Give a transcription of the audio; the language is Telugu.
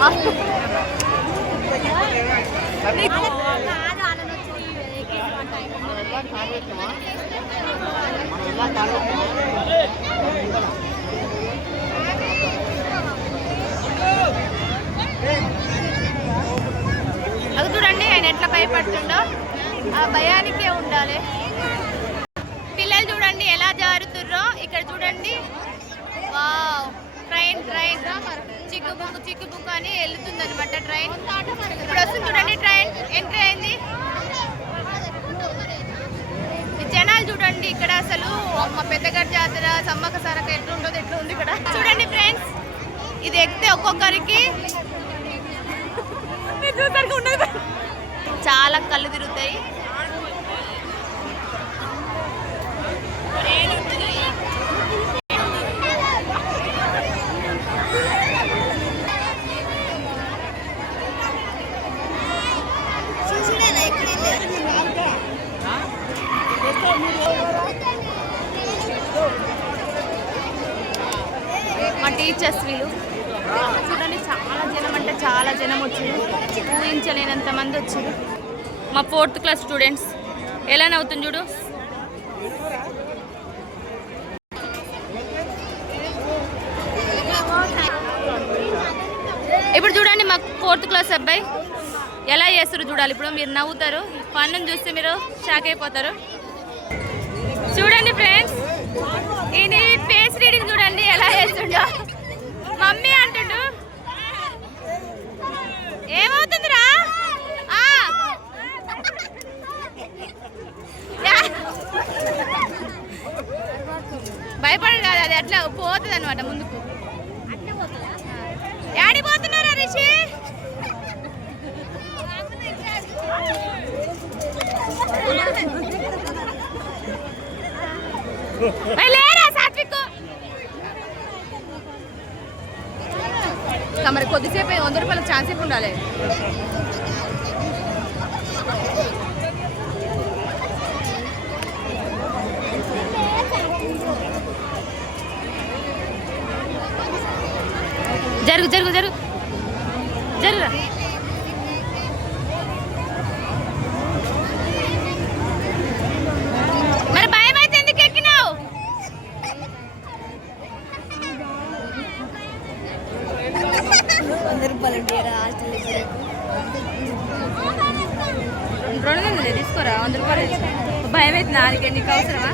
అది చూడండి ఆయన ఎట్లా భయపడుతుండో, ఆ భయానికే ఉండాలి. పిల్లలు చూడండి ఎలా జారుతుర్రో. ఇక్కడ చూడండి, వావ్, ట్రైన్ ట్రైన్ చిక్కుబుక్కు అని వెళ్తుంది అనమాట ట్రైన్. ఇప్పుడు వస్తుంది చూడండి, ట్రైన్ ఎంట్రీ అయింది. జనాలు చూడండి ఇక్కడ, అసలు మా పెద్దగడ్డ జాతర సమ్మక్క సారక్క ఎట్లా ఉంటుందో ఎట్లా ఉంది ఇక్కడ చూడండి ఫ్రెండ్స్. ఇది ఎక్కితే ఒక్కొక్కరికి చాలా కళ్ళు తిరుగుతాయి. మా టీచర్స్ వీళ్ళు చూడండి, చాలా జనం అంటే చాలా జనం వచ్చారు, ఊహించలేనంత మంది వచ్చారు. మా 4th క్లాస్ స్టూడెంట్స్ ఎలా నవ్వుతుంది చూడు. ఇప్పుడు చూడండి మా 4th క్లాస్ అబ్బాయి ఎలా చేస్తారు చూడాలి. ఇప్పుడు మీరు నవ్వుతారు, పన్నును చూస్తే మీరు షాక్ అయిపోతారు. చూడండి ఫ్రెండ్స్, ఈయన ఫేస్ రీడింగ్ చూడండి ఎలా చేస్తుండో. మమ్మీ అంటుండు, ఏమవుతుందిరా? భయపడదు కాదు, అది అట్లా పోతుంది అనమాట ముందుకు. యాడి పోతున్నారా రిషి? లేరా సాత్విక్? మరి కొద్దిసేపు 100 రూపాయలకు ఛాన్స్ సేపు ఉండాలి. జరుగు జరుగు జరుగు జరుగురా. మరి భయం అయితే ఎందుకు ఎక్కినావు? $200 తీసుకోరా, 100 రూపాయలు. భయం అయితే నాలుగే, నీకు అవసరమా?